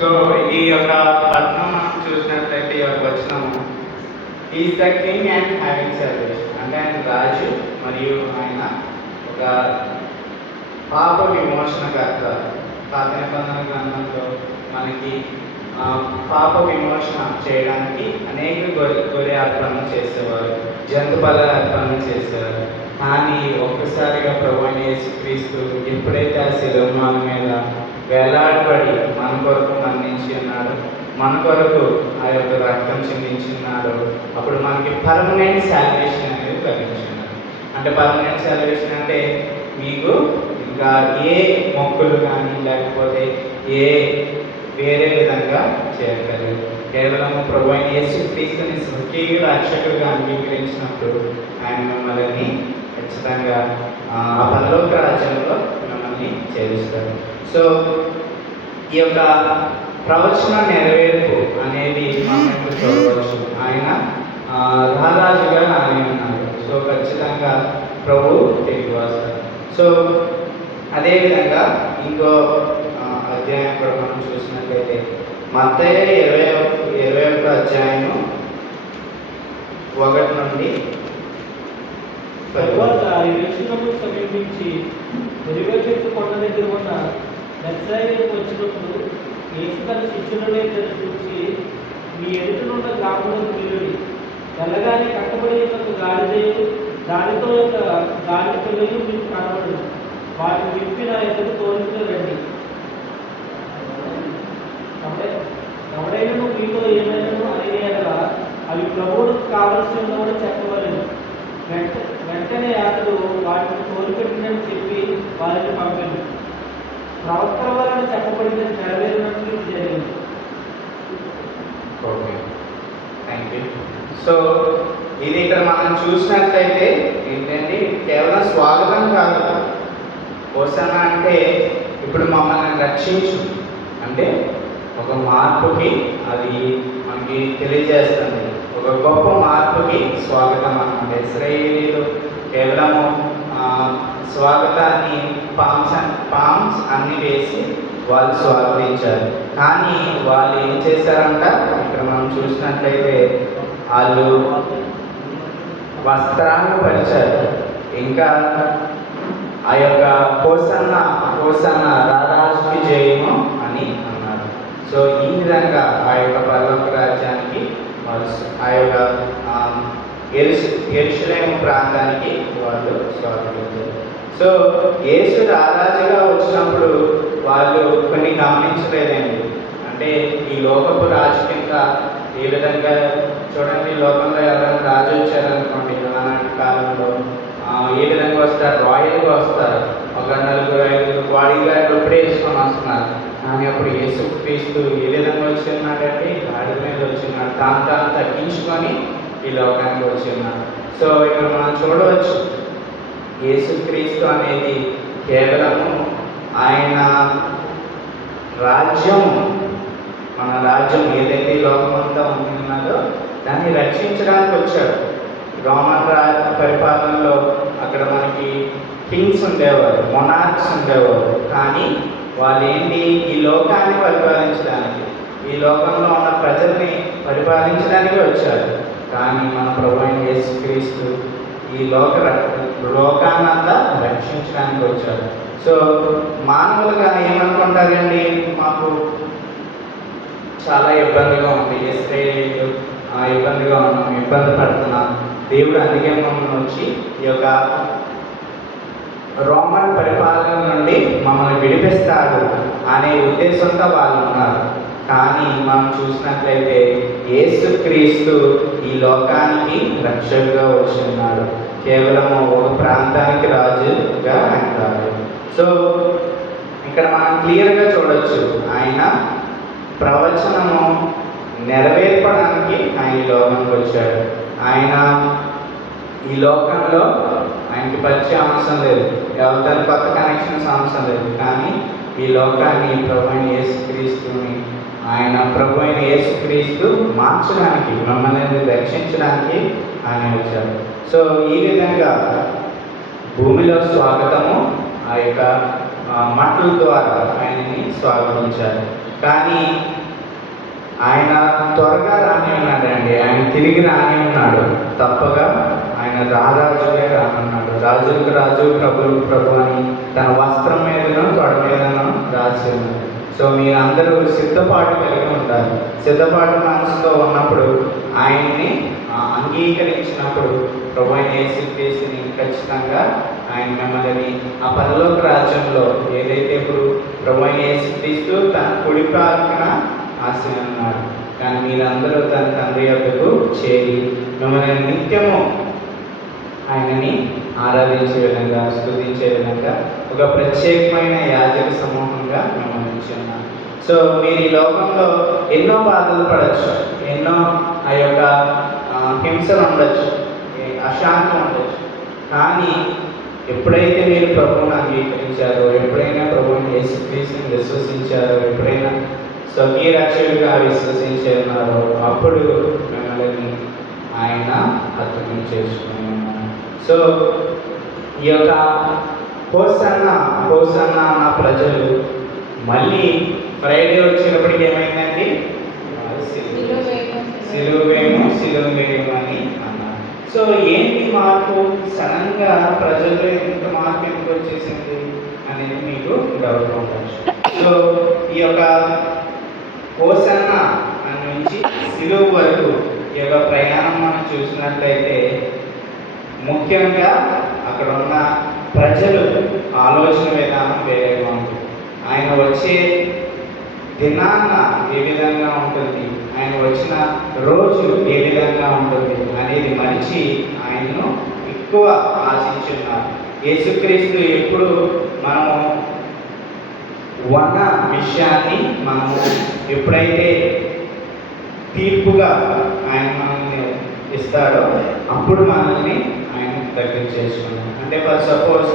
So ఈ యొక్క పద్మం మనం చూసినట్లయితే ఈ యొక్క వచనము is the king and having celebration, అంటే ఆయన రాజు మరియు ఆయన ఒక పాప విమోచనకర్త. పాత నిబంధన గ్రంథంలో మనకి పాప విమోచన చేయడానికి అనేక గొర్రె అర్పణలు చేసేవారు, జంతు బల అర్పణలు చేసేవారు. కానీ ఒక్కసారిగా ప్రభువైన యేసుక్రీస్తు ఎప్పుడైతే ఆ శిలువ మీద వేలాడబడి మన కొరకు మరణించి ఉన్నాడు, మన కొరకు ఆ యొక్క రక్తం చెందించున్నాడు, అప్పుడు మనకి పర్మనెంట్ శాల్వేషన్ అనేది లభించున్నది. అంటే పర్మనెంట్ శాల్వేషన్ అంటే మీకు ఇంకా ఏ మొక్కులు కానీ లేకపోతే ఏ వేరే విధంగా చేయగలరు. కేవలం ప్రభువైన యేసుక్రీస్తుని స్వకీయ రక్షకుడిగా అంగీకరించినప్పుడు ఆయన మిమ్మల్ని ఖచ్చితంగా ఆ పరలోక రాజ్యంలో మిమ్మల్ని చేరుస్తారు. సో ఈ యొక్క ప్రవచన నెరవేర్పు అనేది మనం ఇప్పుడు చూడవచ్చు. ఆయన రారాజుగా నాని ఉన్నారు. సో ఖచ్చితంగా ప్రభు తిరిగి వస్తారు. సో అదేవిధంగా ఇంకో అధ్యాయం కూడా మనం చూసినట్లయితే మత్తయి 21 అధ్యాయము 1 నుండి తరువాత యేసునకు సమీపించి ఒలివ చెట్టు కొండ దగ్గర ఉన్న బెత్సయిదాకు వచ్చినప్పుడు యేసు తన శిష్యులనే చూసి, మీ ఎదుటనున్న గ్రామంలోకి వెళ్ళుడి, వెళ్ళగానే కట్టబడి యొక్క గాడిదయు దానితో యొక్క గాడిద పిల్లలు మీకు కనబడు, వాటిని విప్పి నా ఎదురు తోలుతూ రండి. ఎవడైనా మీతో ఏమైనా అని అనగా అవి ప్రభువుకు కావలసి ఉన్నవాడు చెప్పవలను. వెంటనే అతడు వాటిని తోలుపెట్టినని చెప్పి వారిని పంపాడు. ప్రవక్తల వలన చెప్పబడిన నెరవేరినట్లు జరిగింది. Okay, thank you. సో ఇది ఇక్కడ మనం చూసినట్లయితే ఏంటంటే కేవలం స్వాగతం కాదు. హోసన్నా అంటే ఇప్పుడు మమ్మల్ని రక్షించు అంటే ఒక మార్పుకి అది మనకి తెలియజేస్తుంది. ఒక గొప్ప మార్పుకి స్వాగతం అన్నమాట. ఇశ్రాయేలీలు కేవలము స్వాగతాన్ని పామ్స్ అన్ని వేసి వాళ్ళు స్వాగతించారు. కానీ వాళ్ళు ఏం చేశారంట, ఇక్కడ మనం చూసినట్లయితే వాళ్ళు వస్త్రాన్ని పరిచారు. ఇంకా ఆ యొక్క హోసన్న రారాజుకి జయము అని అన్నారు. సో ఈ విధంగా ఆ యొక్క పరలోక రాజ్యానికి ఆ యొక్క యెరూషలేము ప్రాంతానికి వాళ్ళు స్వాగతించారు. సో యేసు రారాజుగా వచ్చినప్పుడు వాళ్ళు కొన్ని గమనించలేదండి. అంటే ఈ లోకపు రాజు కింద ఏ విధంగా చూడండి, లోకంలో ఎవరైనా రాజు వచ్చారనుకోండి ఆనాటి కాలంలో ఏ విధంగా వస్తారు, రాయల్గా వస్తారు. ఒక 4-5 బాడీగార్డ్లు ఇప్పుడే వేసుకొని వస్తున్నారు. కానీ అప్పుడు యేసుక్రీస్తు ఏ విధంగా వచ్చిన్నాడంటే గాడి మీద వచ్చిన్నాడు, తాను తగ్గించుకొని ఈ లోకానికి వచ్చిన్నాడు. సో ఇక్కడ మనం చూడవచ్చు యేసుక్రీస్తు అనేది కేవలము ఆయన రాజ్యం, మన రాజ్యం ఏదైతే ఈ లోకమంతా ఉంటున్నదో దాన్ని రక్షించడానికి వచ్చాడు. రోమన్ పరిపాలనలో అక్కడ మనకి కింగ్స్ ఉండేవారు, మొనార్క్స్ ఉండేవారు. కానీ వాళ్ళు ఏంటి, ఈ లోకాన్ని పరిపాలించడానికి, ఈ లోకంలో ఉన్న ప్రజల్ని పరిపాలించడానికి వచ్చారు. కానీ మన ప్రభువైన యేసుక్రీస్తు ఈ లోకాన్నంతా రక్షించడానికి వచ్చారు. సో మానవులుగా ఏమనుకుంటారండి, మాకు చాలా ఇబ్బందిగా ఉంది, ఇశ్రాయేలీయులు ఇబ్బందిగా ఉన్నాం, ఇబ్బంది పడుతున్నాం, దేవుడు అందుకే మమ్మల్ని వచ్చి ఈ యొక్క రోమన్ పరిపాలన నుండి మమ్మల్ని విడిపిస్తాడు అనే ఉద్దేశంతో వాళ్ళు ఉన్నారు. కానీ మనం చూసినట్లయితే యేసుక్రీస్తు ఈ లోకానికి రక్షకుగా వచ్చిన్నాడు. కేవలం ఒక ప్రాంతానికి రాజుగా ఆయన రాడు. సో ఇక్కడ మనం క్లియర్గా చూడవచ్చు, ఆయన ప్రవచనము నెరవేర్పడానికి ఆయన ఈ లోకానికి వచ్చాడు. ఆయన ఈ లోకంలో ఆయనకి పరిచయం అవసరం లేదు, ఎవరితో కొత్త కనెక్షన్స్ అవసరం లేదు. కానీ ఈ లోకాన్ని ప్రభువైన యేసుక్రీస్తుని ఆయన ప్రభువైన యేసుక్రీస్తు మార్చడానికి, మమ్మల్ని రక్షించడానికి ఆయన వచ్చారు. సో ఈ విధంగా భూమిలో స్వాగతము ఆ యొక్క మాటల ద్వారా ఆయనని స్వాగతించారు. కానీ ఆయన త్వరగా రాని ఉన్నాడండి. ఆయన తిరిగి రాని ఉన్నాడు. తప్పగా ఆయన రారాజుగా రానున్నాడు. రాజులకు రాజు, ప్రభులకు ప్రభు అని తన వస్త్రం మీదను తొడ మీదను రాసి ఉన్నాడు. సో మీరందరూ సిద్ధపాటు కలిగి ఉంటారు. సిద్ధపాటు మనసుతో ఉన్నప్పుడు ఆయన్ని అంగీకరించినప్పుడు ప్రభు అయిన యేసుక్రీస్తుని ఖచ్చితంగా ఆయన మిమ్మల్ని ఆ పరలోక రాజ్యంలో ఏదైతే ఇప్పుడు ప్రభు అయిన యేసుక్రీస్తు తన కుడి ప్రార్థన ఆశీనున్నాడు. కానీ మీరందరూ తన తండ్రి యొద్దకు చేరి మిమ్మల్ని నిత్యము ఆయనని ఆరాధించే విధంగా, స్తుతించే విధంగా ఒక ప్రత్యేకమైన యాజక సమూహంగా మిమ్మల్ని ఉంచున్నాను. సో మీరు ఈ లోకంలో ఎన్నో బాధలు పడవచ్చు, ఎన్నో ఆ యొక్క హింసలు ఉండొచ్చు, అశాంతి ఉండొచ్చు. కానీ ఎప్పుడైతే మీరు ప్రభువుని అంగీకరించారో, ఎప్పుడైనా ప్రభువుని యేసుక్రీస్తుని విశ్వసించారో, ఎప్పుడైనా స్వకీయ రక్షకుడిగా విశ్వసించి ఉన్నారో అప్పుడు మిమ్మల్ని ఆయన హత్తుకుని చేసుకున్నాను. సో ఈ యొక్క హోసన్నా అన్న ప్రజలు మళ్ళీ ఫ్రైడే వచ్చేటప్పటికి ఏమైందండి? సిలువ వేయము అని అన్నారు. సో ఏంటి మార్పు? సడన్గా ప్రజల్లో ఎంత మార్పు ఎందుకు వచ్చేసింది అనేది మీకు డౌట్ ఉండవచ్చు. సో ఈ యొక్క హోసన్నా అని నుంచి సిలువ వరకు ఈ యొక్క ప్రయాణం మనం చూసినట్లయితే ముఖ్యంగా అక్కడ ఉన్న ప్రజలు ఆలోచన విధానం వేరేగా ఉంటుంది. ఆయన వచ్చే దినాన్న ఏ విధంగా ఉంటుంది, ఆయన వచ్చిన రోజు ఏ విధంగా ఉంటుంది అనేది మరిచి ఆయన్ను ఎక్కువ ఆశించున్నారు. యేసుక్రీస్తు ఎప్పుడు మనము ఉన్న విషయాన్ని మనము ఎప్పుడైతే తీర్పుగా ఆయన మనల్ని ఇస్తాడో అప్పుడు మనల్ని ఆయన దగ్గర చేసుకున్నాం. అంటే for suppose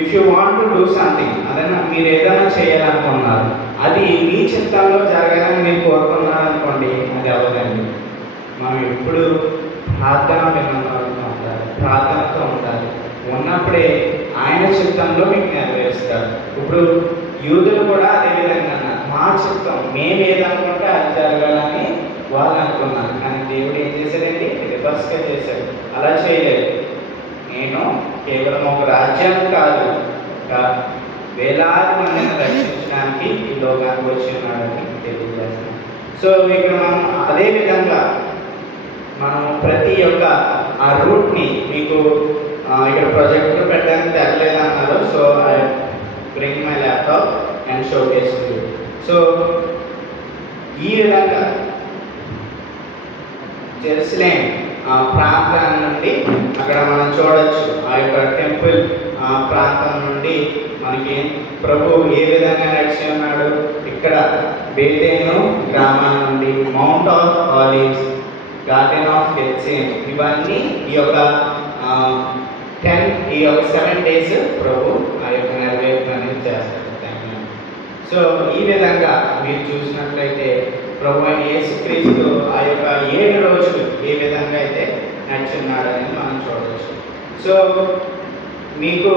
if you want to do something, అదైనా మీరు ఏదైనా చేయాలనుకున్నారు, అది మీ చిత్తంలో జరగాలని మీరు కోరుకున్నారనుకోండి, అది అవ్వదండి. మనం ఎప్పుడు ప్రార్థన విధానంలో ఉండాలి, ప్రార్థనతో ఉండాలి. ఉన్నప్పుడే ఆయన చిత్తంలో మీకు నెరవేరుస్తారు. ఇప్పుడు యూదులు కూడా అదే విధంగా అన్నారు, మా చిత్తం మేము ఏదనుకుంటే అది జరగాలని వాళ్ళు అనుకున్నారు. కానీ దేవుడు ఏం చేశాడండి? రివర్స్గా చేశాడు. అలా చేయలేదు. నేను కేవలం ఒక రాజ్యాన్ని కాదు, ఒక వేలాది మందిని రక్షించడానికి ఈ లోకానికి వచ్చి ఉన్నాడని తెలియజేస్తున్నాను. సో ఇక్కడ మనం అదే విధంగా మనం ప్రతి ఒక్క ఆ రూట్ని మీకు ఇక్కడ ప్రొజెక్టర్ పెట్టడానికి తెరలేదు అన్నారు. So I bring my laptop and show case. So ఈ విధంగా జెరూసలేం ప్రాంతం నుండి అక్కడ మనం చూడవచ్చు ఆ యొక్క టెంపుల్ ప్రాంతం నుండి మనకి ప్రభు ఏ విధంగా నడిచి ఉన్నాడు. ఇక్కడ బేతేను గ్రామం నుండి mount of olives, garden of Gethsemane, ఇవన్నీ ఈ యొక్క 7 days ప్రభు ఆ యొక్క నెరవేర్పు అనేది చేస్తారు. సో ఈ విధంగా మీరు చూసినట్లయితే ప్రభు అయిన యేసుక్రీస్తు ఆ యొక్క 7 రోజులు ఏ విధంగా అయితే నడుచున్నాడని మనం చూడవచ్చు. సో మీకు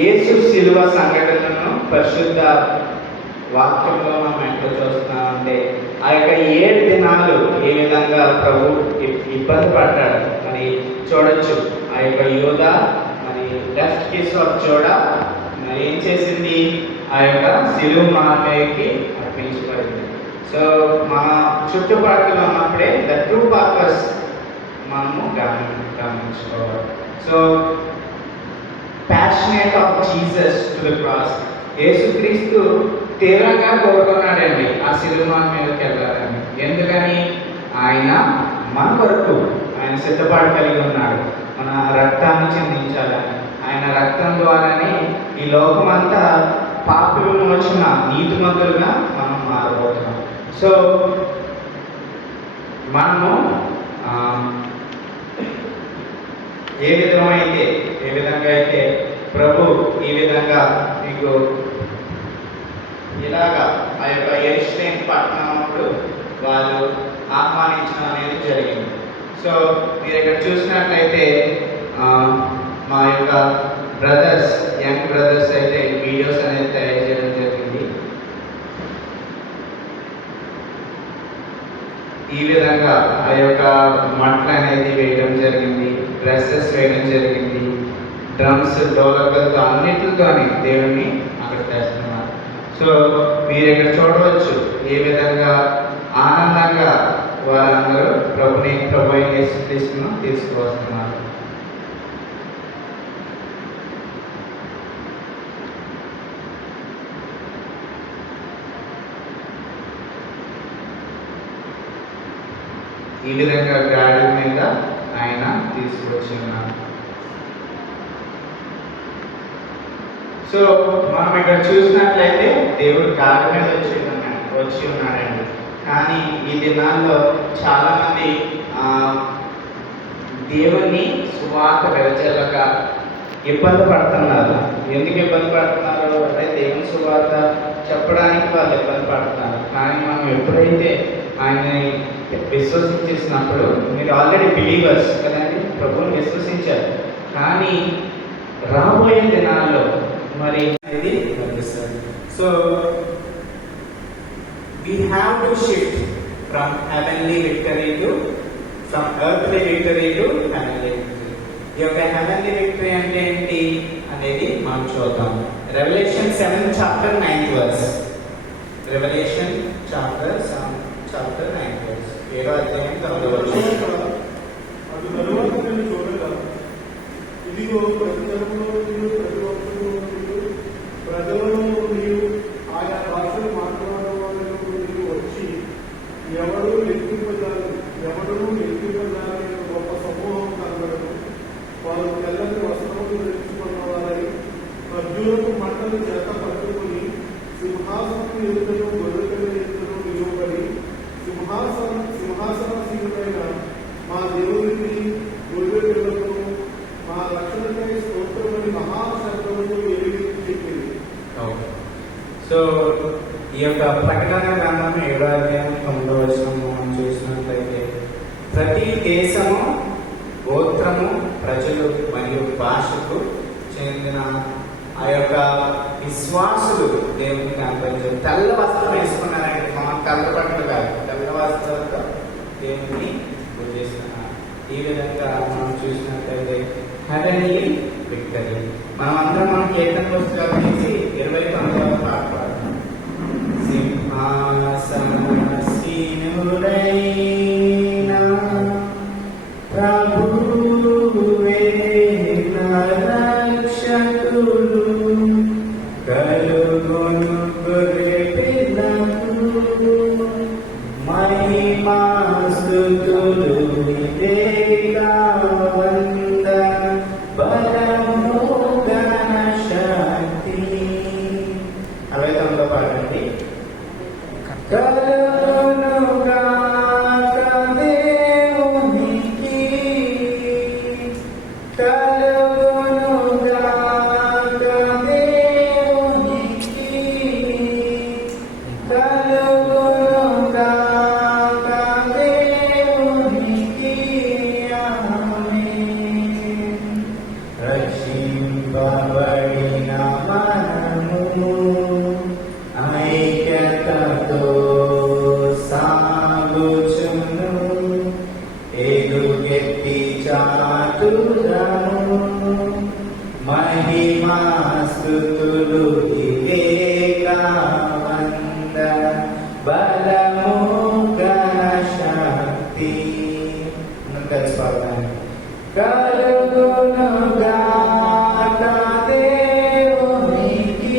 యేసు శిలువ సంఘటనను పరిశుద్ధ వాక్యంలో మనం ఎట్లా చూస్తున్నామంటే ఆ యొక్క 7 దినాలు ఏ విధంగా ప్రభు ఇబ్బంది పడ్డాడు మరి చూడొచ్చు. ఆ యొక్క యోధ మరి లెఫ్ట్ కిస్ ఆఫ్ జోడా మరి ఏం చేసింది? ఆ యొక్క శిలువ మార్గకి అర్పించబడింది. సో మన చుట్టుపక్కల ఉన్నప్పుడే ద ట్రూ పర్పస్ మనము గమనించుకోవాలి. So passionate of Jesus to the cross, యేసుక్రీస్తు తీవ్రంగా కోరుకున్నాడండి ఆ శిలువ మీదకి వెళ్ళాలని. ఎందుకని? ఆయన మన వరకు ఆయన సిద్ధపాటు కలిగి ఉన్నాడు. మన రక్తాన్ని చెందించాలని, ఆయన రక్తం ద్వారానే ఈ లోకమంతా పాప విమోచన నీతిమంతులుగా మనం మారబోతున్నాం. సో మనము ఏ విధంగా అయితే ప్రభు ఈ విధంగా మీకు ఇలాగా ఆ యొక్క యెరూషలేం పట్టణంలో వాళ్ళు ఆహ్వానించడం అనేది జరిగింది. సో మీరు ఇక్కడ చూసినట్లయితే మా యొక్క యంగ్ బ్రదర్స్ అయితే వీడియోస్ అనేది తయారు చేయడం జరిగింది. ఈ విధంగా ఆ యొక్క మట్టలు అనేది వేయడం జరిగింది, డ్రెస్సెస్ వేయడం జరిగింది, డ్రమ్స్ డోలకలతో అన్నిటితోని దేవుని అక్కడ చేస్తున్నారు. సో మీరు ఇక్కడ చూడవచ్చు ఏ విధంగా ఆనందంగా వారందరూ ప్రభు అయిన యేసుక్రీస్తును తీసుకువస్తున్నారు. ఈ విధంగా గాడి మీద ఆయన తీసుకొచ్చి ఉన్నారు. సో మనం ఇక్కడ చూసినట్లయితే దేవుడు గాడి మీద వచ్చి ఉన్నాడండి. కానీ ఈ దినాల్లో చాలామంది దేవుని సువార్త వెదజల్లక ఇబ్బంది పడుతున్నారు. ఎందుకు ఇబ్బంది పడుతున్నారు అంటే దేవుని సువార్త చెప్పడానికి వాళ్ళు ఇబ్బంది పడుతున్నారు. కానీ మనం ఎప్పుడైతే ఆయన్ని విశ్వసించేసినప్పుడు, మీరు ఆల్రెడీ బిలీవర్స్ కదండి, ప్రభువుని విశ్వసించారు, కానీ రాబోయే దినాల్లో మరి అనేది వర్తిస్తుంది. So we have to shift from heavenly victory to earthly victory to heavenly victory. ఈ యొక్క heavenly victory అంటే ఏంటి అనేది మనం చూద్దాం. Revelation 7 chapter 9 verse. Revelation chapter 9 verse. 7వ అధ్యాయం 9వ వచనం. అది తరువాత నేను చూడగా, ఇదిగో ప్రతి తరములో ప్రతి ఒక్కరు ప్రజలను ఆయా భాషలు మాట్లాడే వాళ్ళకు వచ్చి ఎవడూ లెక్కింపజాలని గొప్ప సమూహం కనబడదు. వారు తెల్లని వస్త్రములు ధరించుకున్న వారై ఖర్జూరపు మంటలు చేత పట్టుకుని సింహాసనం ఎదుటను గొర్రెల ఎదుటను నిలువబడి సింహాసనాసీనుడైన మా దేవునికి గొర్రె పిల్లలకు మా రక్షణకై స్తోత్రమని మహాశబ్దములు ఎరిగించి చెప్పింది. సో ఈ యొక్క ప్రకటన గ్రంథం 7వ అధ్యాయం 9వ వచనం మనం చూసినట్లయితే ప్రతి దేశము, గోత్రము, ప్రజలు మరియు భాషకు చెందిన ఆ యొక్క విశ్వాసులు దేవుని కనపరిచారు. తెల్ల వస్త్రం వేసుకున్నారంటే మనం తెల్ల బట్టలు కాదు, తెల్ల వస్త్రాలతో దేవుని పూజిస్తున్నారు. ఈ విధంగా మనం చూసినట్లయితే హెవెన్లీ విక్టరీ. మనం అందరం మన కీర్తన పుస్తకాలు తీసి 29వ పాట పాడుతున్నాం. సింహాసనసీనుడైన ప్రభువే నా రక్షకుడు, కలుగును గొర్రె పిల్లకు మహిమా స్తుతులు నీకేగా వందన బలము ఘన శక్తి. 69వ పాడండి. కలుగునుగా దేవునికి, కలుగునుగా దేవునికి, కలుగునుగా దేవునికి. ఆమేన్. రక్షింపబడిన మనము ఐక్యతతో సాగుచును, ఎలుగెత్తి చాటుదము మహిమా స్తుతులు నీకేగా వందన బలము ఘన శక్తి. కలిసి పాడతాను. కలుగునుగా దేవునికి,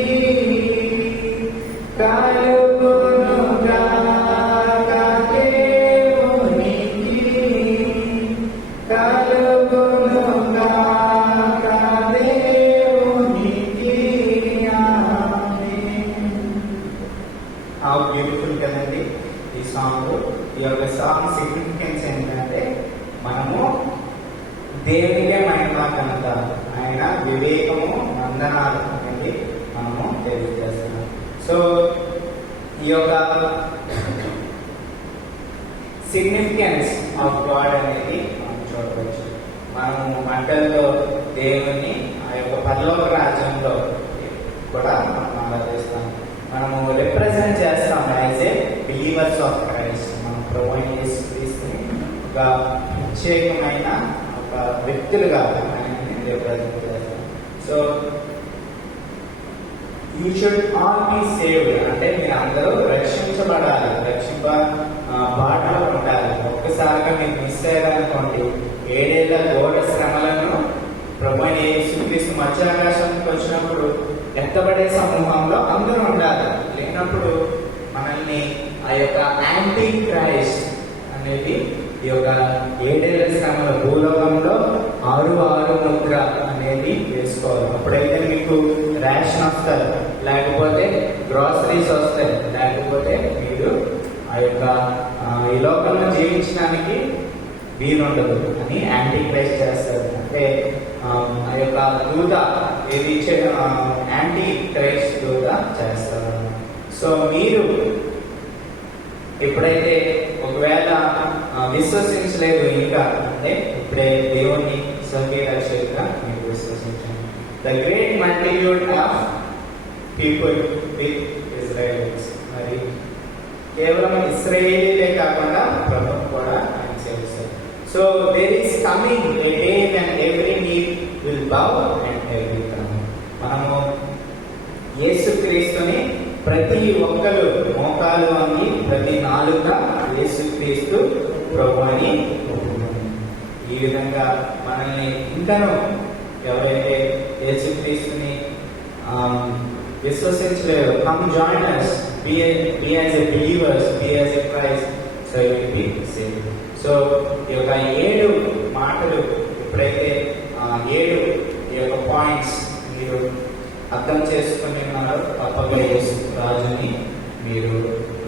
కలుగునుగా దేవునికి, కలుగునుగా దేవునికి. ఆమేన్. హౌ బ్యూటిఫుల్ కదండి ఈ సాంగ్. ఈ యొక్క సాంగ్ సిగ్నిఫికెన్స్ ఏంటంటే మనము దేవునికే మహిమ కనుక ఆయన వివేకము వందనాలు అనేది మనము తెలియజేస్తున్నాం. సో ఈ యొక్క సిగ్నిఫికెన్స్ ఆఫ్ గాడ్ అనేది మనం చూడవచ్చు. మనము మంటల్లో దేవుని ఆ యొక్క పరలోక రాజ్యంలో కూడా మనం ఆరాధిస్తాం. మనము రిప్రజెంట్ చేస్తాం as a believers of Christ. మనం ప్రభు అయిన యేసుక్రీస్తుని ఒక ప్రత్యేకమైన ఒక వ్యక్తులుగా ఆయన ప్రతిపాదించారు. So you should all be saved అంటే మీరు అందరూ రక్షించబడాలి, బాటలో ఉండాలి. ఒక్కసారిగా మీకు మిస్ అయ్యారనుకోండి, 7 ఏళ్ల ఘోర శ్రమలను ప్రభు అయిన యేసుక్రీస్తు మధ్యాకాశానికి వచ్చినప్పుడు ఎత్తబడే సమూహంలో అందరూ ఉండాలి. లేనప్పుడు మనల్ని ఆ యొక్క యాంటీ క్రైస్ట్ అనేది ఈ యొక్క 7 ఏళ్ల శ్రమల భూలోకంలో 6 ముద్ర అనేది వేసుకోవాలి. అప్పుడైతే మీకు రేషన్ వస్తారు, లేకపోతే గ్రాసరీస్ వస్తాయి, లేకపోతే మీరు ఆ యొక్క ఈ లోకంలో జీవించడానికి వీలుండదు అని యాంటీ క్రైస్ట్ చేస్తారు. అంటే ఆ యొక్క దూత ఏది యాంటీ క్రైస్ట్ దూత చేస్తారు. సో మీరు ఎప్పుడైతే ఒకవేళ విశ్వసించలేదు ఇంకా అంటే ఇప్పుడే దేవుని స్వర్గీయ రక్షకుడిగా మీరు విశ్వసించండి. The great multitude of people with Israelites, మరి కేవలం ఇశ్రాయేలీలే కాకుండా ప్రభుత్వం కూడా ఆయన చేస్తారు. So there is coming a day when every knee will bow and every tongue. మనము యేసుక్రీస్తుని ప్రతి ఒక్కరు మోకాలు అని ప్రతి నాలుక యేసుక్రీస్తు ప్రభు అని ఒప్పుకుంటారు. ఈ విధంగా మనల్ని ఇంకనూ ఎవరైతే యేసుక్రీస్తుని విశ్వసించలేదు, come join us, be as a believers, be as a Christ, so you will be saved. So ఈ యొక్క 7 మాటలు ఎప్పుడైతే 7 ఈ యొక్క పాయింట్స్ మీరు అర్థం చేసుకుని ఉన్నారో తప్పగా యేసు రాజుని మీరు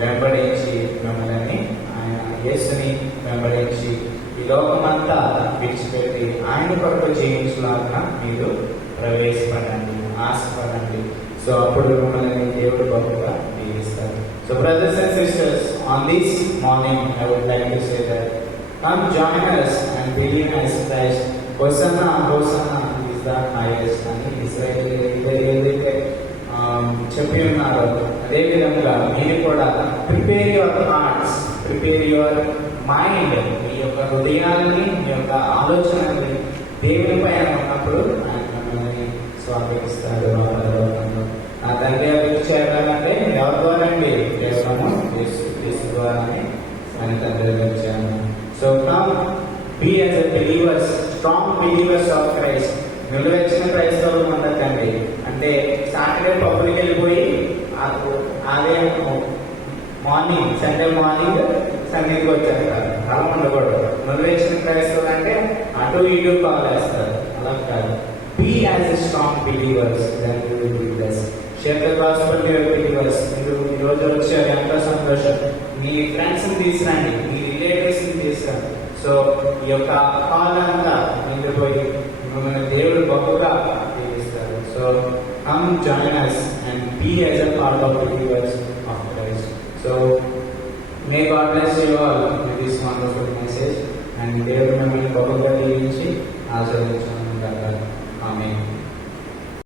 వెంబడించి మిమ్మల్ని ఆయన యేసుని వెంబడించి ఈ లోకమంతా విడిచిపెట్టి ఆయన కొరకు జీవించలాగా మీరు ప్రవేశపడండి, ఆశపడండి. సో అప్పుడు మిమ్మల్ని దేవుడు గొప్పగా దీవిస్తారు. So brothers and sisters, on this morning I would like to say that come join us and believe as Christ. Hosanna, Hosanna is the highest అని ఇశ్రాయేలు ఏదైతే చెప్పి ఉన్నారో అదేవిధంగా మీరు కూడా prepare your hearts, prepare your mind, మీ యొక్క హృదయాలని, మీ యొక్క ఆలోచనల్ని దేవుని పైన ఉన్నప్పుడు ఆయన మిమ్మల్ని స్వాగతిస్తాడు. నా తండ్రి అభివృద్ధి చేయాలంటే ఎవరి ద్వారా అండి? కేవలము యేసు ద్వారానే ఆయన తండ్రి వచ్చాను. So come be as a believers, strong believers of Christ. నిలువెచ్చిన క్రైస్తవులు ఉండకండి. అంటే సాటర్డే పబ్లిక్ వెళ్ళిపోయి అదే మార్నింగ్ సండే మార్నింగ్ సన్నిధికి వచ్చారు కాదు, అలా ఉండకూడదు. నిలువెచ్చిన క్రైస్తవులు అంటే అటు ఇటు కాల్ వేస్తారు, అలా కాదు. Be as a strong believers, then you will be blessed. Share the gospel to your believers. మీరు ఈరోజు వచ్చారు, ఎంతో సంతోషం. మీ ఫ్రెండ్స్ని తీసుకురండి, మీ రిలేటివ్స్ని తీసుకురండి. సో ఈ యొక్క కాల్ అంతా నిండిపోయి మిమ్మల్ని దేవుడు గొప్పగా దీవిస్తారు. So come join us and be as a part of the believers of Christ. So may God bless you all with this wonderful message and దేవుడు మిమ్మల్ని గొప్పగా దీవించి ఆశీర్వదించును గాక. ఆమేన్.